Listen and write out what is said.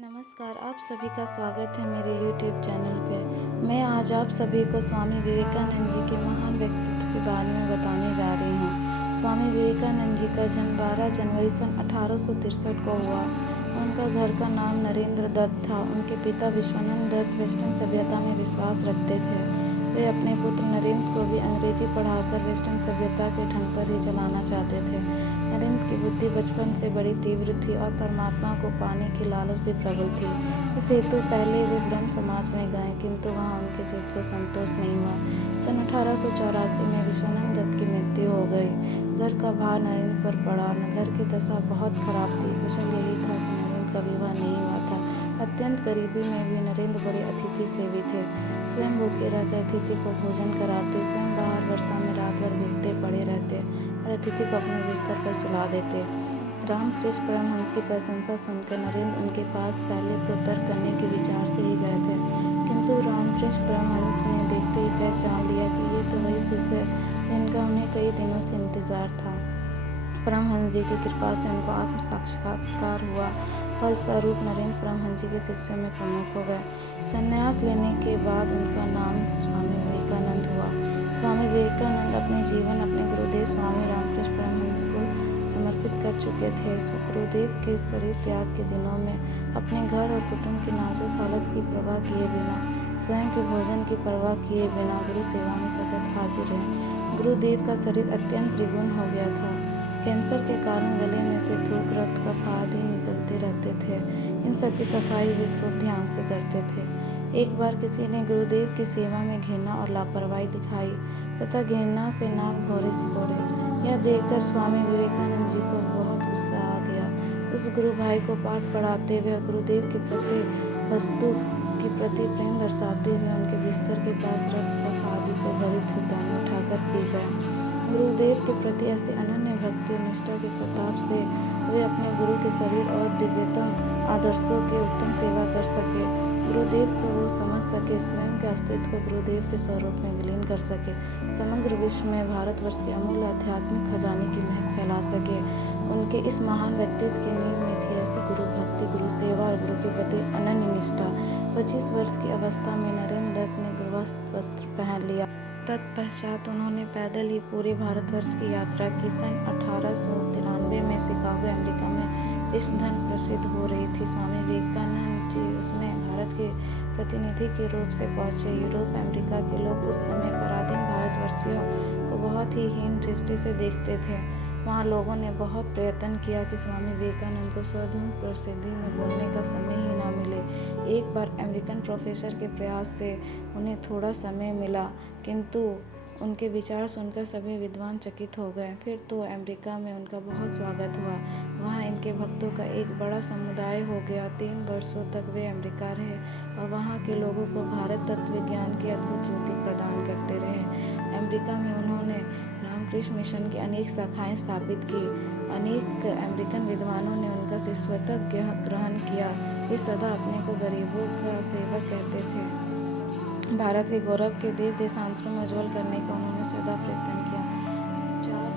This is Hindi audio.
नमस्कार, आप सभी का स्वागत है मेरे YouTube चैनल पे। मैं आज आप सभी को स्वामी विवेकानंद जी के महान व्यक्तित्व के बारे में बताने जा रही हूँ। स्वामी विवेकानंद जी का जन्म 12 जनवरी सन 1863 को हुआ। उनका घर का नाम नरेंद्र दत्त था। उनके पिता विश्वानंद दत्त वेस्टर्न सभ्यता में विश्वास रखते थे। वे अपने पुत्र नरेंद्र को भी अंग्रेजी पढ़ाकर वेस्टर्न सभ्यता के ढंग पर ही चलाना चाहते थे। नरेंद्र की बुद्धि बचपन से बड़ी तीव्र थी और परमात्मा को पाने की लालच भी प्रबल थी। इस हेतु पहले वे ब्रह्म समाज में गए, किंतु वहां उनके चित्त को संतोष नहीं हुआ। सन 1884 में विश्वानंद दत्त की मृत्यु हो गई। घर का भार नरेंद्र पर पड़ा। घर की दशा बहुत खराब थी। कुशल यही था कि नरेंद्र का विवाह नहीं हुआ था। अत्यंत गरीबी में भी नरेंद्र बड़े अतिथि सेवी थे। स्वयं भूखे रहकर अतिथि को भोजन कराते, स्वयं बाहर वर्षा में रात भर भीगते पड़े रहते और अतिथि को अपने बिस्तर पर सुला देते। रामकृष्ण परमहंस की प्रशंसा सुनकर नरेंद्र उनके पास पहले तो तर्क करने के विचार से ही गए थे, किंतु रामकृष्ण परमहंस ने देखते ही पहचान लिया कि ये तो वही शिष्य है जिनका उन्हें कई दिनों से इंतजार था। परमहंस जी की कृपा से उनको आत्म साक्षात्कार हुआ। फलस्वरूप नरेंद्र परमहंस जी के शिष्यों में प्रमुख हो गए। संन्यास लेने के बाद उनका नाम स्वामी विवेकानंद हुआ। स्वामी विवेकानंद अपने जीवन अपने गुरुदेव स्वामी रामकृष्ण परमहंस को समर्पित कर चुके थे। गुरुदेव के शरीर त्याग के दिनों में अपने घर और कुटुंब की नाजुक हालत की परवाह किए बिना, स्वयं के भोजन की परवाह किए बिना गुरु सेवा में सतत हाजिर रहे। गुरुदेव का शरीर अत्यंत त्रिगुण हो गया था। कैंसर के कारण गले में से थूक, रक्त का फाद ही निकलते रहते थे। इन सब की सफाई वे खूब ध्यान से करते थे। एक बार किसी ने गुरुदेव की सेवा में घृणा और लापरवाही दिखाई तथा घृणा से नाक भौरे सिकोड़े। यह देखकर स्वामी विवेकानंद जी को बहुत गुस्सा आ गया। उस गुरु भाई को पाठ पढ़ाते हुए गुरुदेव के प्रति वस्तु के प्रति प्रेम दर्शाते हुए उनके बिस्तर के पास रक्त का फाद से भरी धूपदानी उठाकर पी गए। गुरुदेव के प्रति ऐसे अनन्य भक्ति और निष्ठा के प्रताप से वे अपने गुरु के शरीर और दिव्यतम आदर्शों की उत्तम सेवा कर सके। गुरुदेव को वो समझ सके, स्वयं के अस्तित्व को गुरुदेव के स्वरूप में विलीन कर सके, समग्र विश्व में भारतवर्ष के अमूल्य आध्यात्मिक खजाने की महक फैला सके। उनके इस महान व्यक्तित्व की नींव में थी ऐसी गुरु भक्ति, गुरु सेवा और गुरु के प्रति अनन्य निष्ठा। 25 वर्ष की अवस्था में नरेंद्र दत्त ने गुरुवस्त्र वस्त्र पहन लिया। तत्पश्चात उन्होंने पैदल ही पूरे भारतवर्ष की यात्रा की। सन 1893 में शिकागो, अमेरिका में विश्व धन प्रसिद्ध हो रही थी। स्वामी विवेकानंद जी उसमें भारत के प्रतिनिधि के रूप से पहुंचे। यूरोप, अमेरिका के लोग उस समय पराधीन भारतवर्षियों को बहुत ही हीन दृष्टि से देखते थे। वहाँ लोगों ने बहुत प्रयत्न किया कि स्वामी विवेकानंद को स्वधर्म प्रसिद्धि में बोलने का समय ही ना मिले। एक बार अमेरिकन प्रोफेसर के प्रयास से उन्हें थोड़ा समय मिला, किंतु उनके विचार सुनकर सभी विद्वान चकित हो गए। फिर तो अमेरिका में उनका बहुत स्वागत हुआ। वहाँ इनके भक्तों का एक बड़ा समुदाय हो गया। 3 वर्षों तक वे अमेरिका रहे और वहाँ के लोगों को भारत तत्व विज्ञान की अद्भुत ज्योति प्रदान करते रहे। अमेरिका में उन्होंने रामकृष्ण मिशन की अनेक शाखाएं स्थापित की। अनेक अमेरिकन विद्वानों ने उनका शिष्यत्व ग्रहण किया। वे सदा अपने को गरीबों का सेवक कहते थे। भारत के गौरव के देश देशांतरों में उज्ज्वल करने का उन्होंने सदा प्रयत्न किया। 4